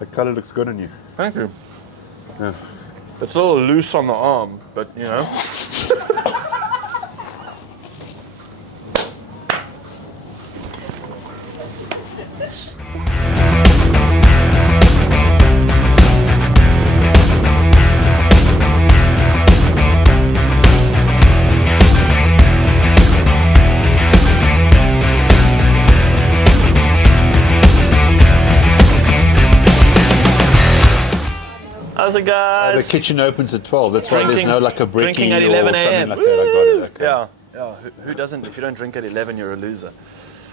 The color looks good on you. Thank you. Yeah. It's a little loose on the arm, but you know. How's it, guys? The kitchen opens at 12. That's why there's no like a breaking drinking at or 11 something a.m. like that. I got it. Okay. Yeah. Who doesn't? If you don't drink at 11, you're a loser.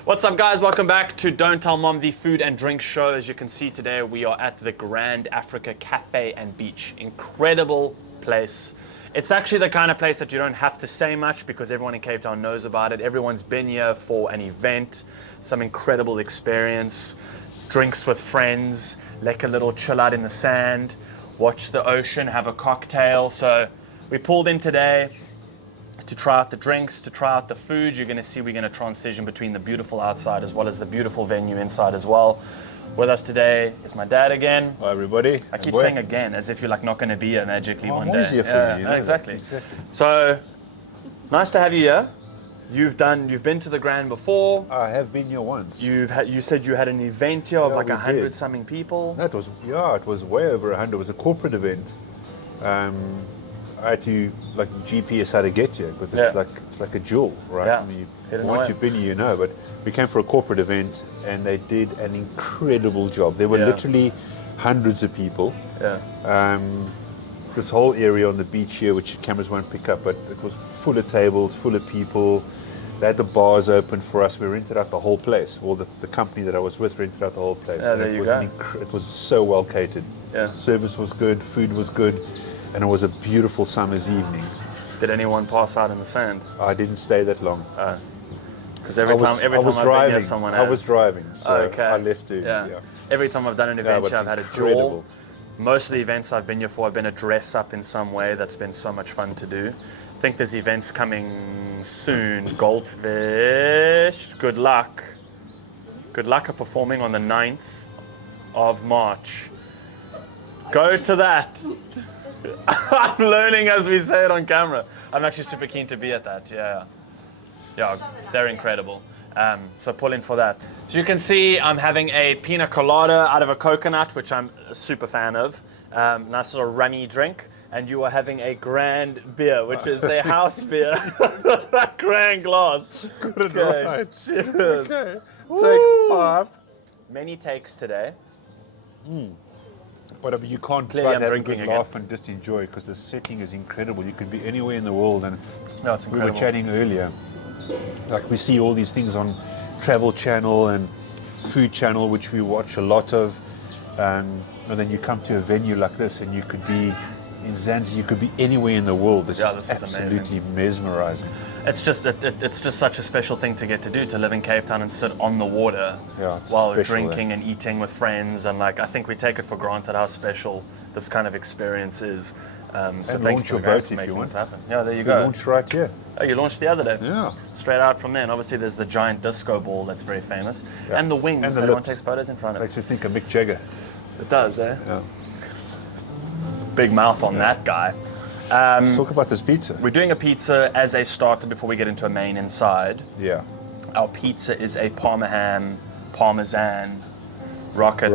What's up, guys? Welcome back to Don't Tell Mom, the food and drink show. As you can see today, we are at the Grand Africa Cafe and Beach. Incredible place. It's actually the kind of place that you don't have to say much because everyone in Cape Town knows about it. Everyone's been here for an event, some incredible experience, drinks with friends, like a little chill out in the sand, watch the ocean, have a cocktail. So we pulled in today to try out the drinks, to try out the food. You're gonna see we're gonna transition between the beautiful outside as well as the beautiful venue inside as well. With us today is my dad again. Hi everybody. I keep saying again as if you're like not gonna be here magically one I'm day. always here for you know exactly. that. So nice to have you here. You've been to the Grand before. I have been here once. You said you had an event here of like we 100 did. something people. That was, it was way over 100. It was a corporate event. I had to like GPS how to get here because it's like a jewel, right? Yeah. I mean, Hidden once away. you've been here, you know. But we came for a corporate event and they did an incredible job. There were literally hundreds of people. Yeah. This whole area on the beach here, which cameras won't pick up, but it was full of tables, full of people. They had the bars open for us. We rented out the whole place. Well, the company that I was with rented out the whole place. Yeah, And there it you was go. it was so well catered. Yeah. Service was good, food was good, and it was a beautiful summer's evening. Did anyone pass out in the sand? I didn't stay that long. Because every time I've been here, someone has. I was driving, so Okay. I left to. Yeah. Yeah. Every time I've done an Yeah, event but here, it's I've had a incredible. jaw. Most of the events I've been here for, I've been a dress up in some way. That's been so much fun to do. I think there's events coming soon. Goldfish, good luck. Good luck at performing on the 9th of March. Go to that. I'm learning as we say it on camera. I'm actually super keen to be at that, yeah. Yeah, they're incredible. So pull in for that. As you can see, I'm having a pina colada out of a coconut, which I'm a super fan of. Nice little runny drink. And you are having a grand beer, which is their house beer. Grand glass. Got it right. Cheers. Okay. Woo. Take 5. Many takes today. But I mean, you can't Clearly but I'm have a drinking good again. laugh and just enjoy because the setting is incredible. You can be anywhere in the world, and No, it's we incredible. were chatting earlier. Like we see all these things on Travel Channel and Food Channel, which we watch a lot of, and then you come to a venue like this, and you could be in Zanzibar. You could be anywhere in the world. It's Yeah, just this is amazing. absolutely mesmerizing. It's just such a special thing to get to do, to live in Cape Town and sit on the water Yeah, it's while special, drinking and eating with friends, and like I think we take it for granted how special this kind of experience is. So And thank launch you your for the guys boat for if making you this want. happen. Yeah, there you We go. launched right here. Oh, you launched the other day. Yeah. Straight out from there, and obviously there's the giant disco ball that's very famous, Yeah. and the wings. And the Everyone lips. takes photos in front of it. Makes you think of Mick Jagger. It does, eh? Yeah. Big mouth on that guy. Let's talk about this pizza. We're doing a pizza as a starter before we get into a main inside. Yeah. Our pizza is a Parma ham, Parmesan, rocket,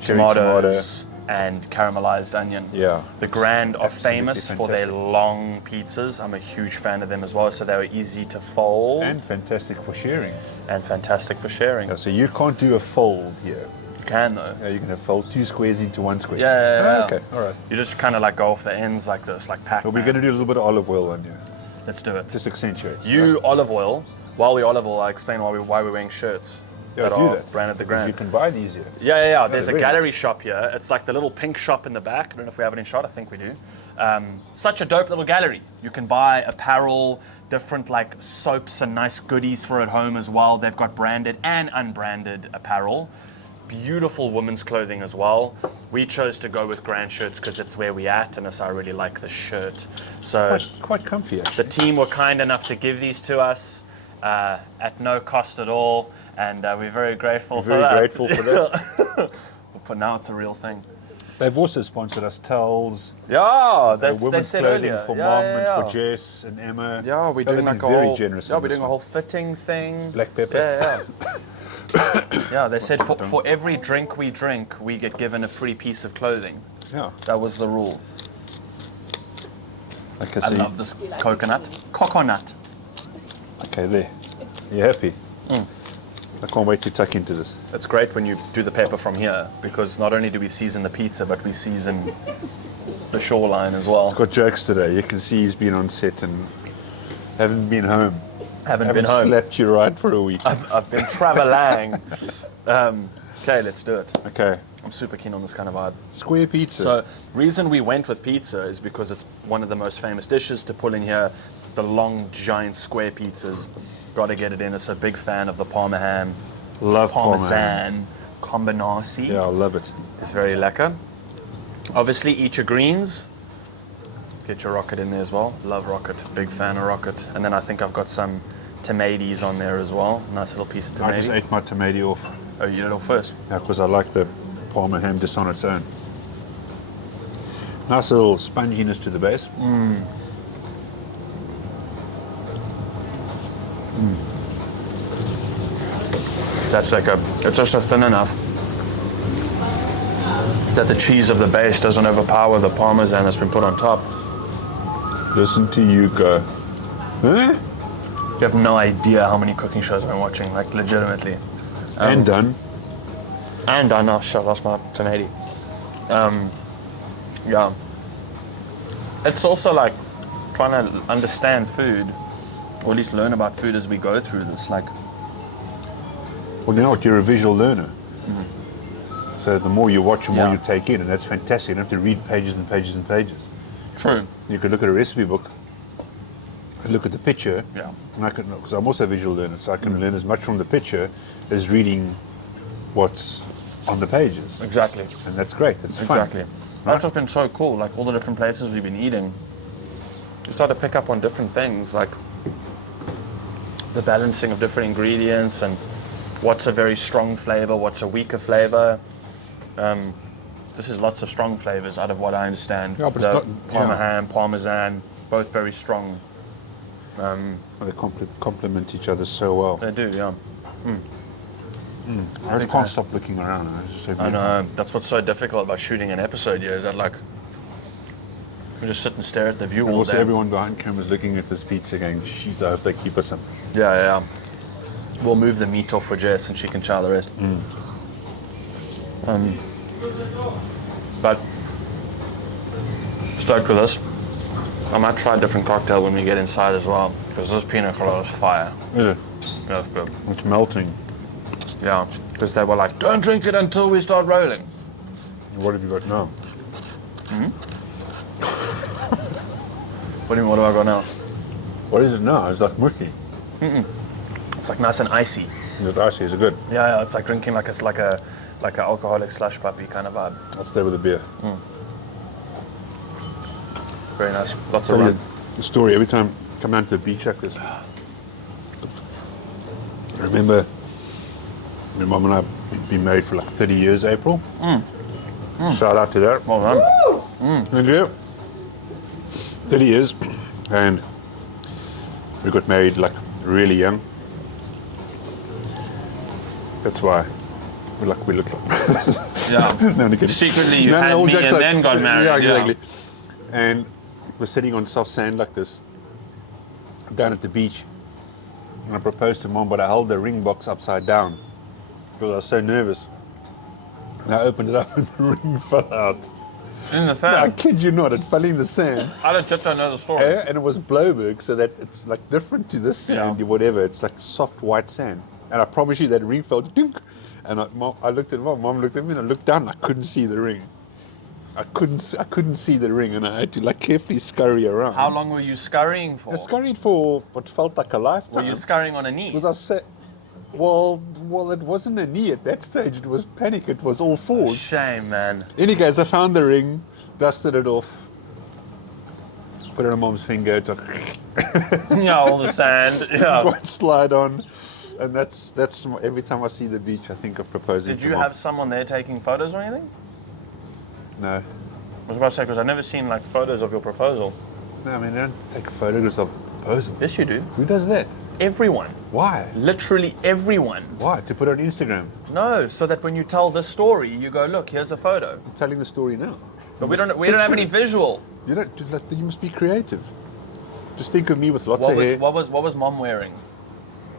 Cherry tomatoes, and caramelized onion. Yeah. The Grand are Absolutely famous for their fantastic. long pizzas. I'm a huge fan of them as well, so they were easy to fold And fantastic for sharing. and fantastic for sharing. Yeah, so you can't do a fold here. You can though. Yeah, you're going to fold 2 squares into 1 square. Yeah. Okay, all right. You just kind of like go off the ends like this, like Pac-Man. Well, we're going to do a little bit of olive oil on you. Let's do it. Just accentuates. You olive oil. While we olive oil, I explain why we're wearing shirts Yeah, do are that. branded the Because Grand. you can buy these here. Yeah. There's a really gallery nice. shop here. It's like the little pink shop in the back. I don't know if we have it in shot. I think we do. Such a dope little gallery. You can buy apparel, different like soaps and nice goodies for at home as well. They've got branded and unbranded apparel. Beautiful women's clothing as well. We chose to go with Grand shirts because it's where we're at, and I really like the shirt. So Quite comfy, actually. the team were kind enough to give these to us at no cost at all, and we're very grateful for Very that. grateful for that. but now it's a real thing. They've also sponsored us towels. Yeah, they women's said clothing earlier. for Yeah, Mom yeah, and yeah. for Jess and Emma. Yeah, we're They've doing been like a very whole, generous. yeah, on we're this doing a one. whole fitting thing. Black pepper. Yeah, yeah. Yeah, they said for every drink we drink, we get given a free piece of clothing. Yeah. That was the rule. Okay, I so love this coconut. Coconut. okay, there. You happy? I can't wait to tuck into this. It's great when you do the pepper from here, because not only do we season the pizza, but we season the shoreline as well. Got jokes today. You can see he's been on set and haven't been home. Haven't been home. Slept you right for a week. I've been traveling. Okay, let's do it. Okay. I'm super keen on this kind of vibe. Square pizza. So, reason we went with pizza is because it's one of the most famous dishes to pull in here. The long, giant square pizzas. Got to get it in. It's a big fan of the Parma ham. Love Parmesan combinatie. Yeah, I love it. It's very lekker. Obviously, eat your greens. Get your rocket in there as well. Love rocket. Big fan of rocket. And then I think I've got some tomatoes on there as well. Nice little piece of tomato. I just ate my tomato off. Oh, you did it all first? Yeah, because I like the Parma ham just on its own. Nice little sponginess to the base. That's like it's just thin enough that the cheese of the base doesn't overpower the parmesan that's been put on top. Listen to you go. Huh? You have no idea how many cooking shows I've been watching, like legitimately. And done. And I know, shit, I lost my tomato. Yeah. It's also like trying to understand food, or at least learn about food as we go through this. Like, Well, you know what? You're a visual learner. So the more you watch, the more Yeah. you take in, and that's fantastic. You don't have to read pages and pages and pages. true. You could look at a recipe book, and look at the picture, Yeah. and I can, because I'm also a visual learner, so I can learn as much from the picture as reading what's on the pages, Exactly. and that's great. It's fun. Exactly. That's what's been so cool. Like all the different places we've been eating, you start to pick up on different things, like the balancing of different ingredients and what's a very strong flavor, what's a weaker flavor. This is lots of strong flavors out of what I understand. Yeah, but the it's not- Parma yeah. ham, Parmesan, both very strong. They complement each other so well. They do, yeah. I just can't stop looking around. It's just so I beautiful. know. That's what's so difficult about shooting an episode here, is that like we just sit and stare at the view And all also, day. everyone behind cameras looking at this pizza going, "Jeez, I hope they keep us some." Yeah, yeah. We'll move the meat off for Jess and she can chow the rest. But stoked with this. I might try a different cocktail when we get inside as well, because this pina colada is fire. Yeah, Yeah, it's good. it's melting. Yeah, because they were like, don't drink it until we start rolling. What have you got now? What do you mean, what do I got now? What is it now? It's like mushy. It's like nice and icy. The icy is good. Yeah, it's like drinking like a alcoholic slush puppy kind of vibe. I'll stay with the beer. Very nice. Lots of Tell you lime. the story every time I come down to the beach like this. I remember when Mum and I have been married for like 30 years, April. Shout out to that. Well done. Thank you. 30 years. And we got married like really young. That's why we look like Yeah. No, I'm kidding. Secretly you had all me jokes and then got married. Yeah, exactly. And we're sitting on soft sand like this, down at the beach. And I proposed to Mom, but I held the ring box upside down because I was so nervous. And I opened it up and the ring fell out. In the I sand. kid you not, it fell in the sand. I legit don't know the story. And it was Bloberg, so that it's like different to this sand, Yeah. whatever. It's like soft white sand. And I promise you that ring fell, dink. And I looked at Mom looked at me, and I looked down, and I couldn't see the ring. I couldn't see the ring, and I had to like carefully scurry around. How long were you scurrying for? I scurried for what felt like a Were lifetime. you scurrying on a knee? Because I said, well, it wasn't a knee at that stage. It was panic. It was all fours. Shame, man. In any case, I found the ring, dusted it off, put it on Mom's finger, took Yeah, all the sand. Yeah. one slide on, And that's every time I see the beach, I think of proposing. Did you have someone there taking photos or anything? No. I was about to say, because I've never seen like photos of your proposal. No, I mean, they don't take photographs of the proposal. Yes, you do. Who does that? Everyone. Why? Literally everyone. Why? To put on Instagram? No, so that when you tell this story, you go, look, here's a photo. I'm telling the story now. But we don't have any visual. You don't. You must be creative. Just think of me with lots of hair. What was Mom wearing?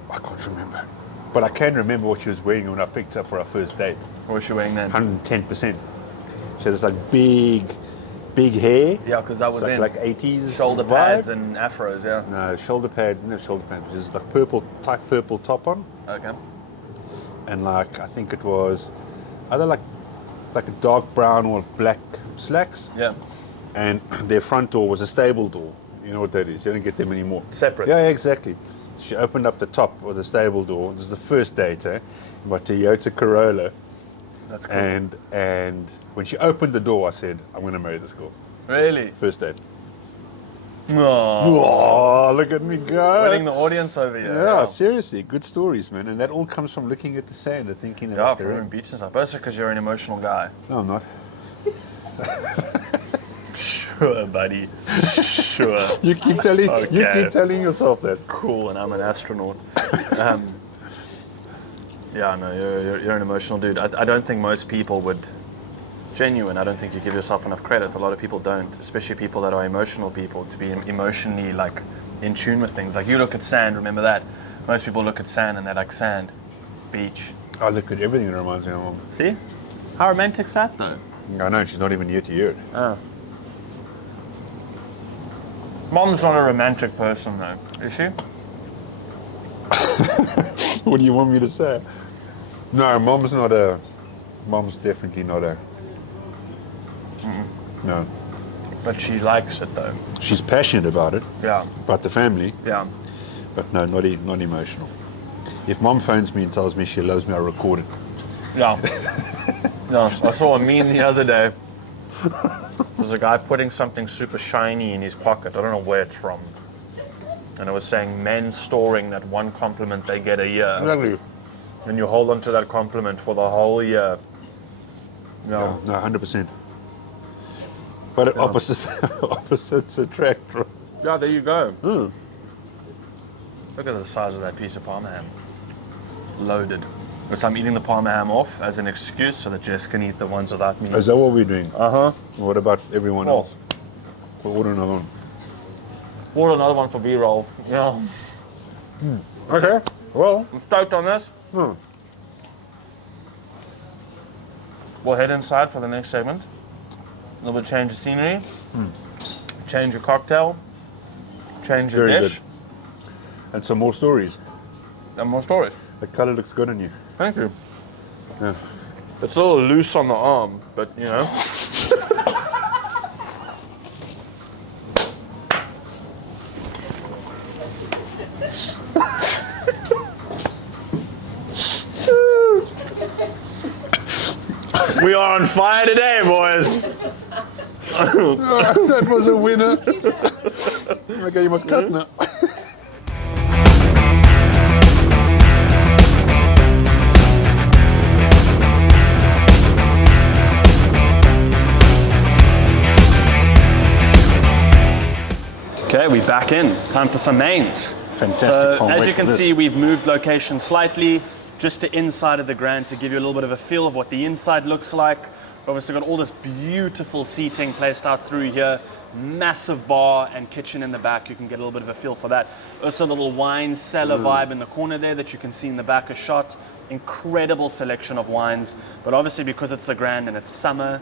I can't remember. But I can remember what she was wearing when I picked her up for our first date. What was she wearing then? 110%. She had this like big hair. Yeah, because that was like 80s shoulder vibe. Pads and afros, yeah. No, shoulder pad, just like purple top on. Okay. And like, I think it was either like a dark brown or black slacks. Yeah. And their front door was a stable door. You know what that is? You don't get them anymore. Separate. Yeah, exactly. She opened up the top of the stable door. This is the first date, my Toyota Corolla. That's cool. And when she opened the door, I said, I'm going to marry this girl. Really? First date. Oh, look at me go. winning the audience over here. Yeah, seriously, good stories, man. And that all comes from looking at the sand and thinking about from doing beach and stuff. Also because you're an emotional guy. No, I'm not. Sure, buddy. Sure. You keep telling yourself that. Cool, and I'm an astronaut. Yeah, no, you're an emotional dude. I don't think most people would. Genuine. I don't think you give yourself enough credit. A lot of people don't, especially people that are emotional people, to be emotionally like in tune with things. Like you look at sand, remember that. Most people look at sand and they're like sand, beach. I look at everything that reminds me of Mom. See? How romantic's that though? I know, she's not even here to hear it. Oh. Mom's not a romantic person though, is she? What do you want me to say? No, Mom's definitely not a... No. But she likes it though. She's passionate about it. Yeah. About the family. Yeah. But no, not emotional. If Mom phones me and tells me she loves me, I record it. Yeah. No, I saw a meme the other day. There's a guy putting something super shiny in his pocket. I don't know where it's from. And it was saying men storing that one compliment they get a year. Exactly. And you hold on to that compliment for the whole year. No, 100%. But opposites attract. Yeah, there you go. Mm. Look at the size of that piece of Parma ham. Loaded. So I'm eating the Parma ham off as an excuse so that Jess can eat the ones without me. Is that what we're doing? Uh-huh. What about everyone else? We'll order another one. Order another one for B-roll. Yeah. Okay. Well. I'm stoked on this. We'll head inside for the next segment. A little bit of change of scenery. Change your cocktail. Change your Very dish. good. And some more stories. And more stories. The color looks good on you. Thank you. Yeah. It's a little loose on the arm, but you know. We are on fire today, boys. That was a winner. Okay, you must cut now. Okay, we're back in. Time for some mains. Fantastic. So, as you can see, we've moved location slightly just to inside of the Grand to give you a little bit of a feel of what the inside looks like. Obviously got all this beautiful seating placed out through here. Massive bar and kitchen in the back. You can get a little bit of a feel for that. Also a little wine cellar vibe in the corner there that you can see in the back of shot. Incredible selection of wines. But obviously because it's the Grand and it's summer,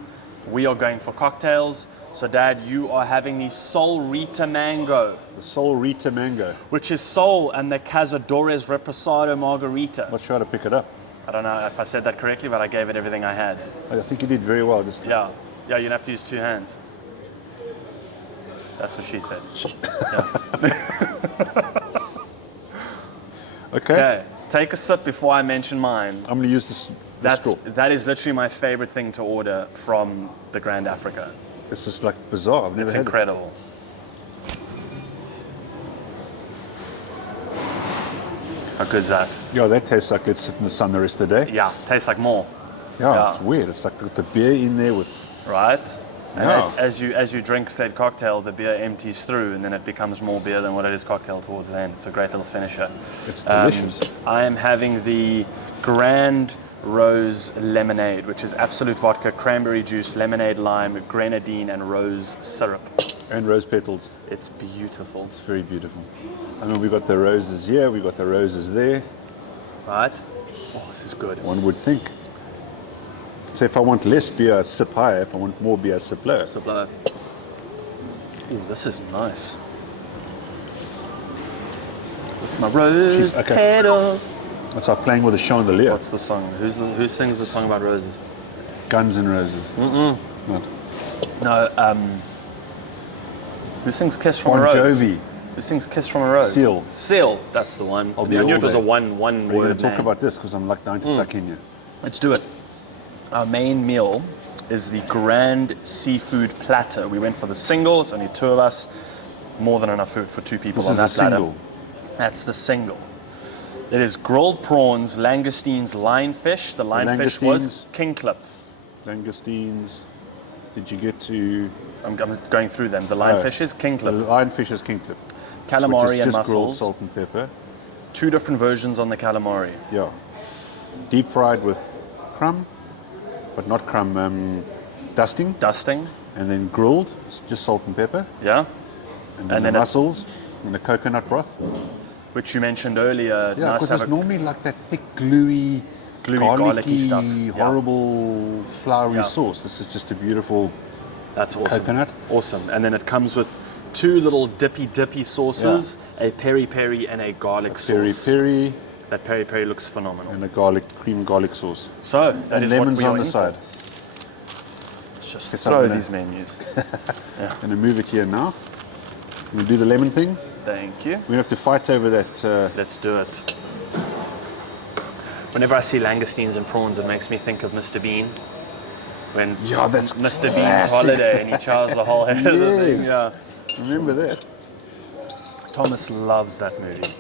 we are going for cocktails. So Dad, you are having the Sol Rita Mango. The Sol Rita Mango. Which is Sol and the Cazadores Reposado Margarita. Let's try to pick it up. I don't know if I said that correctly, but I gave it everything I had. I think you did very well. Yeah, you'd have to use 2 hands. That's what she said. Okay. Take a sip before I mention mine. I'm going to use this straw. That is literally my favorite thing to order from the Grand Africa. This is like bizarre. I've never It's had incredible. How good's that? Yeah, that tastes like it's sit in the sun the rest of the day. Yeah, tastes like more. Yeah, it's weird. It's like the beer in there with... Right? And Yeah. as you drink said cocktail, the beer empties through, and then it becomes more beer than what it is cocktail towards the end. It's a great little finisher. It's delicious. I am having the Grand Rose Lemonade, which is absolute vodka, cranberry juice, lemonade, lime, grenadine, and rose syrup. And rose petals. It's beautiful. It's very beautiful. I mean, we've got the roses here, we've got the roses there. Right? Oh, this is good. One would think. So if I want less beer, I sip higher. If I want more beer, I sip lower. So blow. Ooh, this is nice. With my rose Jeez, okay. petals. That's like playing with a chandelier. What's the song? Who sings the song about roses? Guns N' Roses. Not. No, who sings Kiss from Bon a Rose? Jovi. Who sings Kiss from a Rose? Seal. Seal, that's the one. I'll be I knew all it was day. a one We're going word to talk name. about this because I'm like dying to tuck in here. Let's do it. Our main meal is the Grand Seafood Platter. We went for the single, it's only 2 of us. More than enough food for 2 people This on is that a platter. single. That's the single. It is grilled prawns, langoustines, lionfish. The lionfish was langoustines. king clip. Langoustines. Did you get to... I'm going through them. The lionfish is king The clip. lionfish is king clip. Calamari Which is and just grilled mussels. salt and pepper. 2 different versions on the calamari. Yeah. Deep fried with crumb, but not crumb, dusting. Dusting, And then grilled, it's just salt and pepper. yeah. And then And the then it- mussels and the coconut broth. Which you mentioned earlier. Yeah, nice because to have it's a normally like that thick, gluey, garlicky stuff. Yeah. horrible, floury Yeah. sauce. This is just a beautiful That's awesome. coconut. Awesome. And then it comes with 2 little dippy sauces, a peri-peri and a garlic Peri sauce. peri That peri-peri looks phenomenal. and a garlic cream garlic sauce. So, that And is lemons what we on are the in side. For. Let's just Guess throw I'm gonna- these menus. Gonna move it here now. Gonna do the lemon thing. Thank you. We have to fight over that. Let's do it. Whenever I see langoustines and prawns, it makes me think of Mr. Bean. When Yeah, that's Mr. Bean's classic. holiday and he charged the whole head of the thing. Yes. Yeah. Remember that? Thomas loves that movie.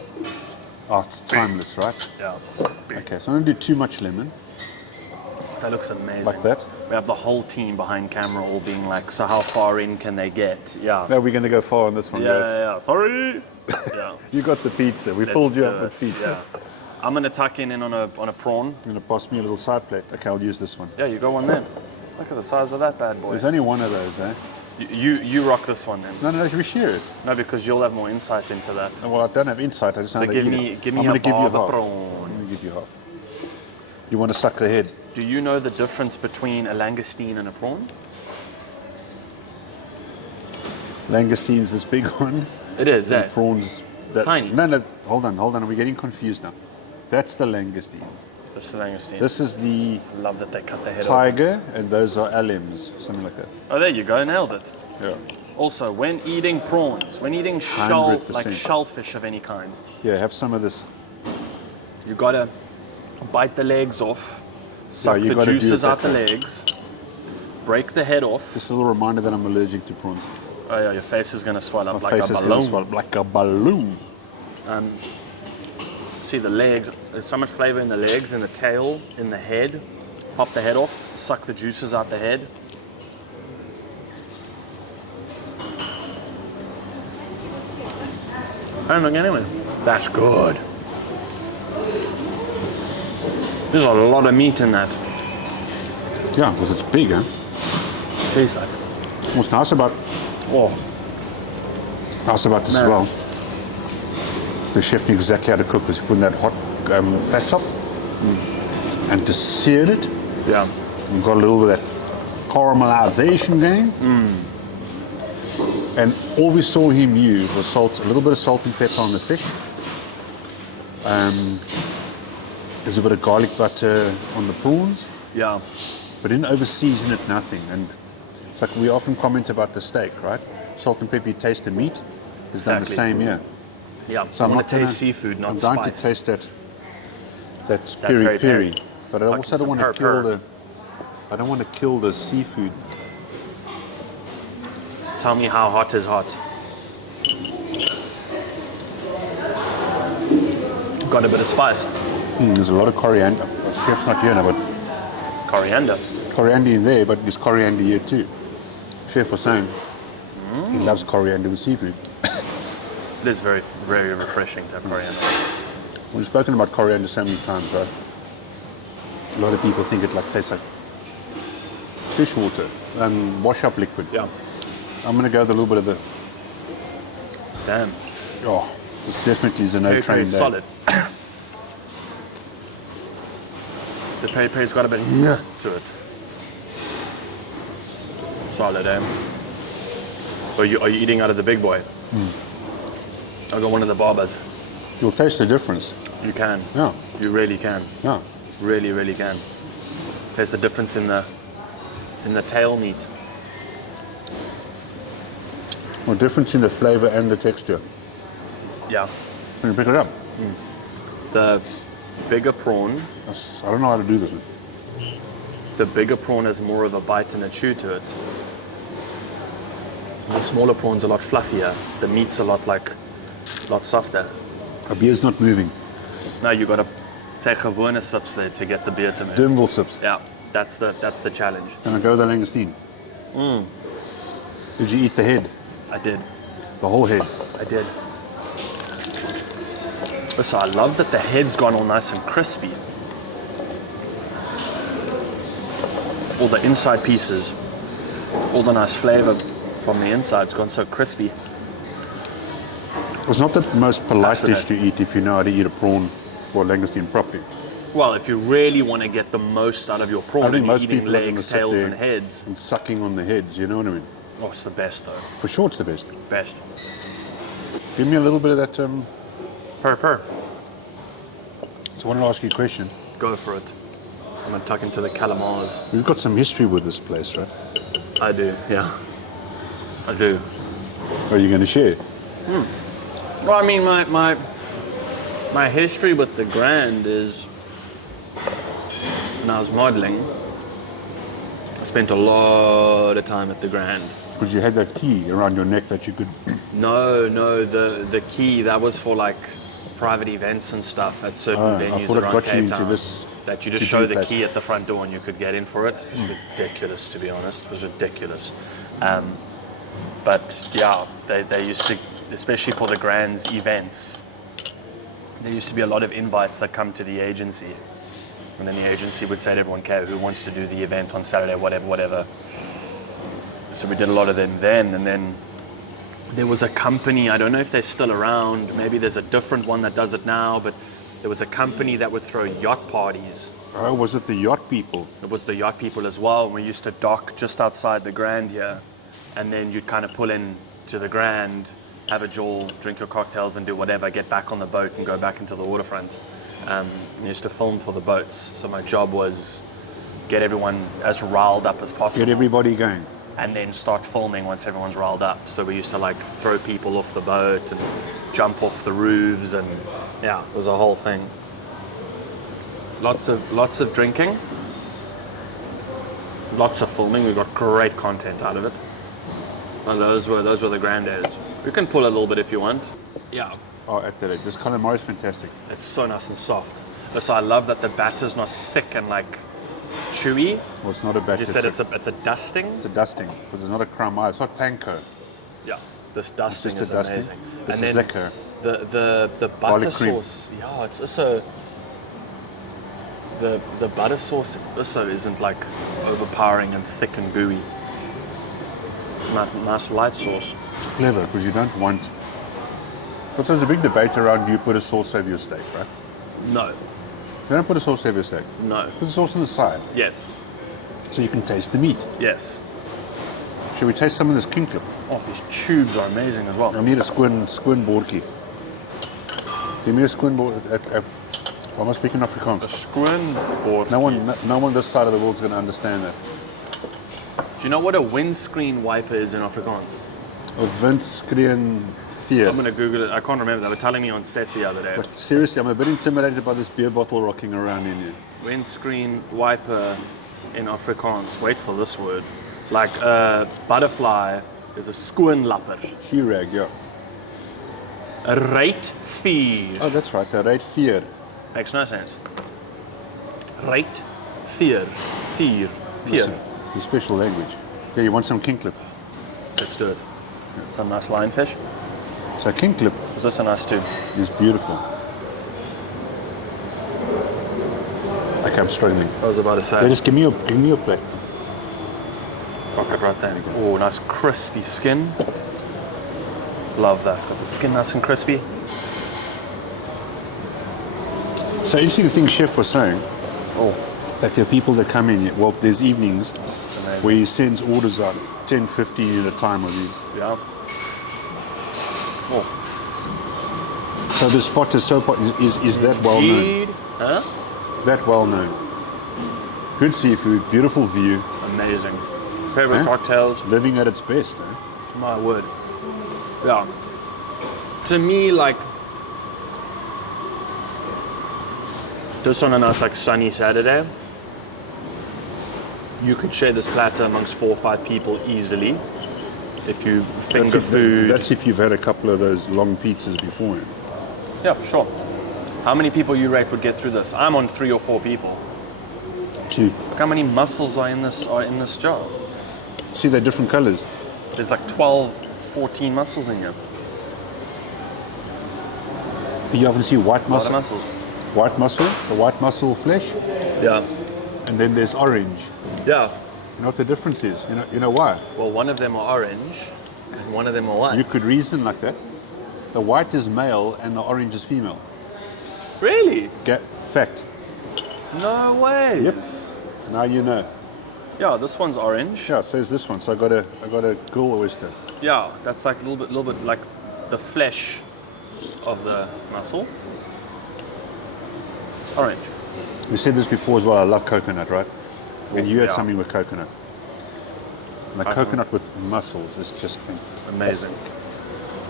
Oh, it's timeless, right? Yeah. Okay, so I'm gonna do too much lemon, That looks amazing. like that. We have the whole team behind camera all being like, so how far in can they get? Yeah. No, we're gonna go far on this one, Yeah, guys. yeah, sorry. Yeah. You got the pizza. We Let's filled you do up it. with pizza. Yeah. I'm gonna tuck in on a prawn. You're gonna pass me a little side plate. Okay, I'll use this one. Yeah, you got one then. Look at the size of that bad boy. There's only one of those, eh? You rock this one then. No, we share it. No, because you'll have more insight into that. Well, I don't have insight. I just know So how to give eat me it. give me I'm a gonna give you bar of the half. I'm prawn. gonna give you half. You want to suck the head? Do you know the difference between a langoustine and a prawn? Langoustines, this big one. It is, eh? Prawns. That, Tiny. No, hold on. We're getting confused now. That's the langoustine. This is the langoustine. This is the I love that they cut the head off. tiger, and those are LMs, something like that. Oh, there you go, nailed it. Yeah. Also, when eating prawns, when eating shell, 100%. like shellfish of any kind, Yeah, have some of this. you gotta bite the legs off, suck you the gotta do juices it out that the way. legs, break the head off. Just a little reminder that I'm allergic to prawns. Oh yeah, your face is gonna swell up My like face a is going to balloon. swell up like a balloon. See the legs, there's so much flavor in the legs, in the tail, in the head. Pop the head off, suck the juices out the head. I don't look anyway. That's good. There's a lot of meat in that. Yeah, because it's big, huh? Tastes like. What's nice about this as Man. well, the chef knew exactly how to cook this. You put in that hot flat top and to sear it. Yeah. And got a little bit of that caramelization going. And all we saw him use was salt, a little bit of salt and pepper on the fish. There's a bit of garlic butter on the prawns, Yeah. but didn't over-season it, nothing. And it's like we often comment about the steak, right? Salt and pepper, you taste the meat. It's done the Exactly. same here. Yeah. So I want not to taste gonna- seafood, not I'm dying spice. to taste that That peri peri-peri. peri, but I Like also don't some want to peri-peri. kill the. I don't want to kill the seafood. Tell me how hot is hot. got a bit of spice. There's a lot of coriander. The chef's not here now, but Coriander. coriander in there, but there's coriander here too. Chef was saying he loves coriander with seafood. It is very, very refreshing to have coriander. We've spoken about coriander so many times, right? A lot of people think it like tastes like dishwater, wash-up liquid. Yeah. I'm going to go with a little bit of the... Damn. Oh, this definitely is a Very, no-train very day. solid. The peri-peri's got a bit to it. Solid, eh? Are you eating out of the big boy? I got one of the barbers. You'll taste the difference. You can. Yeah. You really can. Yeah. Really, really can. Taste the difference in the tail meat. Well, difference in the flavor and the texture. Yeah. Can you pick it up? The bigger prawn, I don't know how to do this one. the bigger prawn has more of a bite and a chew to it. The smaller prawn's a lot fluffier. The meat's a lot softer. Our beer's not moving. Now you got to take gewone sips there to get the beer to move. Dimble sips. Yeah, that's the challenge. Can I go with the langoustine? Did you eat the head? I did. The whole head? I did. So I love that the head's gone all nice and crispy. All the inside pieces, all the nice flavor from the inside's gone so crispy. It's not the most polite dish Fascinating. to eat if you know how to eat a prawn or langoustine properly. Well, if you really want to get the most out of your I prawn think and you're most eating people are going to legs, sit tails there and heads, and sucking on the heads, you know what I mean? oh, it's the best though. For sure it's the best. Best. Give me a little bit of that. Purr. So I wanted to ask you a question. Go for it. I'm going to tuck into the calamars. We've got some history with this place, right? I do, yeah. I do. Are you going to share? Well, I mean, my history with the Grand is when I was modeling, I spent a lot of time at the Grand. Because you had that key around your neck that you could... No, the key, that was for like private events and stuff at certain I venues thought it around got you Cape into Town. this That you just to-do show the place. key at the front door and you could get in for it. It was ridiculous, to be honest. It was ridiculous. But yeah, they used to, especially for the Grand's events, there used to be a lot of invites that come to the agency. And then the agency would say to everyone, okay, who wants to do the event on Saturday, whatever. So we did a lot of them then, and then there was a company, I don't know if they're still around, maybe there's a different one that does it now, but there was a company that would throw yacht parties. Oh, was it the yacht people? It was the yacht people as well, and we used to dock just outside the Grand here, and then you'd kind of pull in to the Grand, have a jaw, drink your cocktails and do whatever, get back on the boat and go back into the waterfront. And I used to film for the boats, so my job was get everyone as riled up as possible. Get everybody going. And then start filming once everyone's riled up. So we used to like throw people off the boat and jump off the roofs, and yeah, it was a whole thing. Lots of drinking, lots of filming. We got great content out of it. And those were the Grand days. You can pull a little bit if you want. Yeah, Oh, at that. This calamari is fantastic. it's so nice and soft. So I love that the batter's not thick and like chewy. Well, it's not a batter. You said it's a dusting. It's a dusting. Because it's not a calamari. It's not panko. Yeah, this dusting Just is a dusting. amazing. This And is then lekker. The butter Garlic cream. sauce. Yeah, it's also the butter sauce also isn't like overpowering and thick and gooey. It's a nice light sauce. It's clever because you don't want... But there's a big debate around, do you put a sauce over your steak, right? No, You don't put a sauce over your steak. no. Put the sauce on the side Yes, so you can taste the meat. yes. Shall we taste some of this king clip? Oh, these tubes are amazing as well. I need a squin boardkie. Give me a squin board. Why am I speaking A Afrikaans? scrin board. No one this side of the world is going to understand that. Do you know what a windscreen wiper is in Afrikaans? Of windscreen fear. I'm gonna Google it. I can't remember. They were telling me on set the other day. Like, seriously, I'm a bit intimidated by this beer bottle rocking around in here. Windscreen wiper in Afrikaans. Wait for this word. Like a butterfly is a skoonlapper. She rag, yeah. Right vier. Oh, that's right. Right vier. Makes no sense. Right vier. Vier. Listen, it's a special language. Yeah, you want some king clip? Let's do it. Some nice lionfish. So king clip Is this a nice too? is beautiful. Okay, I'm struggling. I was about to say. Yeah, just give me your plate. Rock it right there. Oh, nice crispy skin. Love that. Got the skin nice and crispy. So you see the thing Chef was saying, Oh, that there are people that come in, well, there's evenings it's amazing. where he sends orders out, 10, 15 at a time of these. Yeah. Oh. So the spot is is that well known? Indeed. Huh? That well known. Good seafood, beautiful view, Amazing. Favorite Huh? cocktails. living at its best. Eh? My word. Yeah. To me, like, just on a nice, like, sunny Saturday, you could share this platter amongst 4 or 5 people easily. If you finger food. That's if you've had a couple of those long pizzas beforehand. Yeah, for sure. How many people you rate would get through this? I'm on 3 or 4 people. 2. Look how many mussels are in this jar. See, they're different colors. There's like 12, 14 mussels in here. You often see white A lot of mussel, mussels. the white mussel flesh, Yeah. and then there's orange. Yeah. You know what the difference is? You know why? Well, one of them are orange, and one of them are white. You could reason like that. The white is male and the orange is female. Really? Fact. No way. Yep. Now you know. Yeah, this one's orange. Yeah, so is this one. So I got a gull oyster. Yeah, that's like a little bit like the flesh of the mussel. Orange. We said this before as well. I love coconut, right? And you had Yeah. something with coconut. And the coconut with mussels is just Amazing.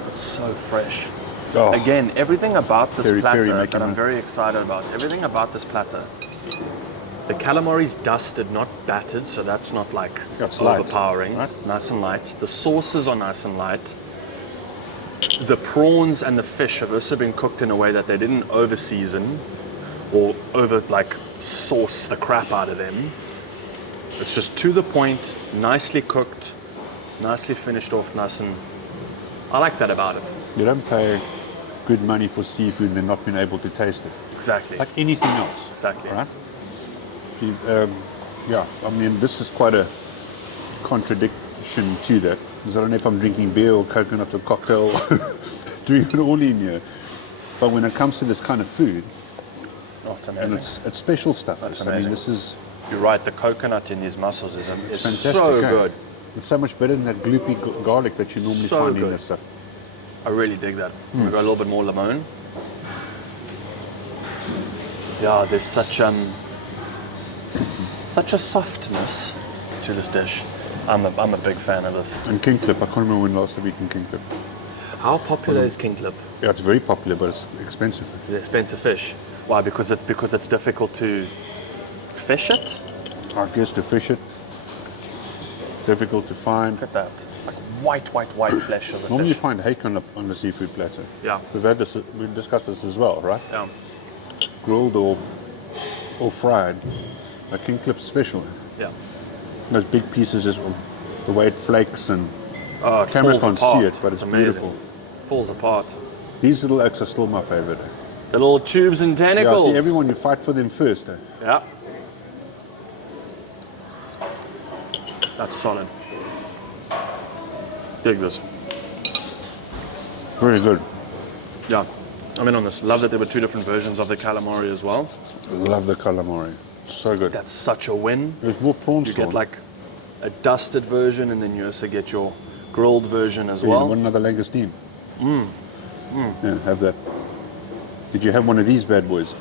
It's so fresh. Oh, Again, everything about this Peri peri platter making that I'm one. very excited about, everything about this platter. The calamari's dusted, not battered, so that's not like Yeah, it's light, overpowering. right? Nice and light. The sauces are nice and light. The prawns and the fish have also been cooked in a way that they didn't over season or over like sauce the crap out of them. It's just to the point, nicely cooked, nicely finished off, nice and. I like that about it. you don't pay good money for seafood and then not being able to taste it. Exactly. Like anything else. Exactly. Right? Yeah, I mean, this is quite a contradiction to that. Because I don't know if I'm drinking beer or coconut or cocktail, doing it all in here. But when it comes to this kind of food, Oh, it's and amazing. it's special stuff. That's I mean, amazing. this is You're right, the coconut in these mussels is fantastic. so eh? good. It's so much better than that gloopy garlic that you normally So find in good. this stuff. I really dig that. Hmm. We've got a little bit more lemon. Yeah, there's such a softness to this dish. I'm a big fan of this. And king clip, I can't remember when last I've eaten king clip. How popular is king clip? Yeah, it's very popular, but it's expensive. It's an expensive fish. Why? Because it's difficult to fish it? I guess to fish it, difficult to find. Look at that. Like white flesh of the Normally you fish. find hake on the seafood platter. Yeah. We've discussed this as well, right? Yeah. Grilled or fried. A king clip's special. Yeah. Those big pieces, just the way it flakes, and Oh, it camera falls can't apart. see it, but it's amazing. beautiful. Falls apart. These little oaks are still my favorite. The little tubes and Yeah, tentacles. see, everyone, you fight for them first. Yeah. That's solid. Dig this. Very good. Yeah. I'm in on this. Love that there were 2 different versions of the calamari as well. Love the calamari. So good. That's such a win. There's more prawns. You get like a dusted version, and then you also get your grilled version as You well. want another langoustine? Yeah, have that. Did you have one of these bad boys?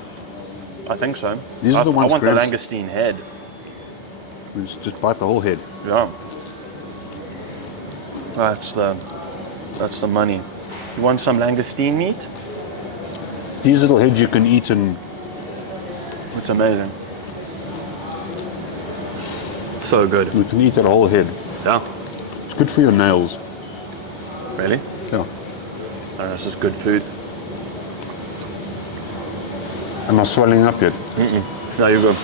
I think so. These are the ones I want the Grant's- langoustine head. We just bite the whole head. Yeah. That's the money. You want some langoustine meat? These little heads you can eat in. It's amazing. So good. You can eat that whole head. Yeah. It's good for your nails. Really? Yeah. Oh, this is good food. I'm not swelling up yet. No, you're good.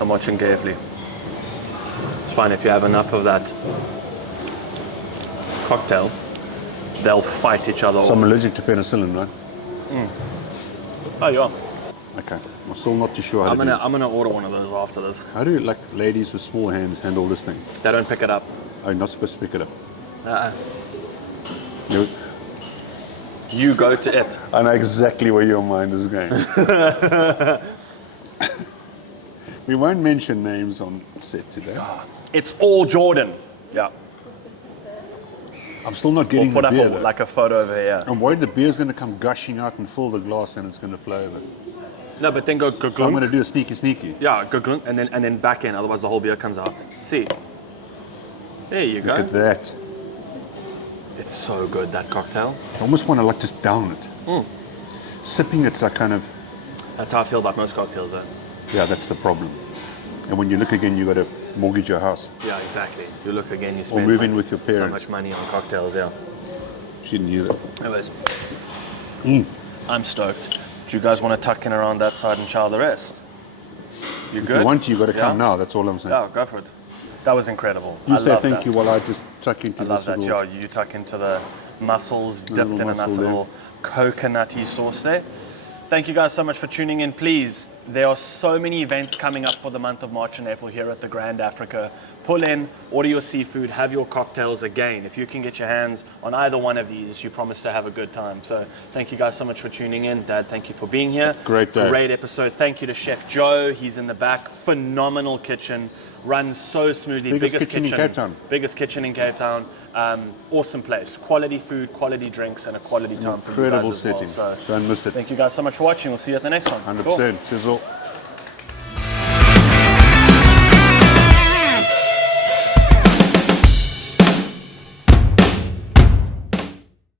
I'm watching carefully. It's fine if you have enough of that cocktail. They'll fight each other So off. I'm allergic to penicillin, right? Oh, you are. Okay. I'm still not too sure how I'm to do gonna this. I'm gonna order one of those after this. How do like ladies with small hands handle this thing? They don't pick it up. Oh, you're not supposed to pick it up. Uh-uh. You- You go to it. I know exactly where your mind is going. We won't mention names on set today. It's all Jordan. Yeah. I'm still not We'll getting put the up beer though. like a photo over here. I'm worried the beer's going to come gushing out and fill the glass and it's going to flow over. No, but then go So I'm glunk. going to do a sneaky. Yeah, go glunk, and then back in. Otherwise, the whole beer comes out. See. There you Look go. at that. It's so good, that cocktail. I almost want to like just down it. Sipping it's like kind of, That's how I feel about most cocktails, though. yeah, that's the problem. And when you look again, you got to mortgage your house. Yeah, exactly. You look again, you Or spend move in with your so parents. much money on cocktails, yeah. Shouldn't you that? Anyways, I'm stoked. Do you guys want to tuck in around that side and chow the rest? You If good? you want to, you got to come Yeah? now. That's all I'm saying. Yeah, go for it. That was incredible. You I say love thank that. you while I just tuck into I love this that. little... Yeah, you tuck into the mussels dipped Little in a nice mussel there. little coconutty sauce there. Thank you guys so much for tuning in. Please, there are so many events coming up for the month of March and April here at the Grand Africa. Pull in, order your seafood, have your cocktails again. If you can get your hands on either one of these, you promise to have a good time. So thank you guys so much for tuning in. Dad, thank you for being here. Great day. Great episode. Thank you to Chef Joe. He's in the back. Phenomenal kitchen. Runs so smoothly. Biggest kitchen in Cape Town. Biggest kitchen in Cape Town. Awesome place. Quality food, quality drinks, and a quality time for you Incredible guys as setting. well. So Don't miss it. thank you guys so much for watching. We'll see you at the next one. 100%. Cheers all.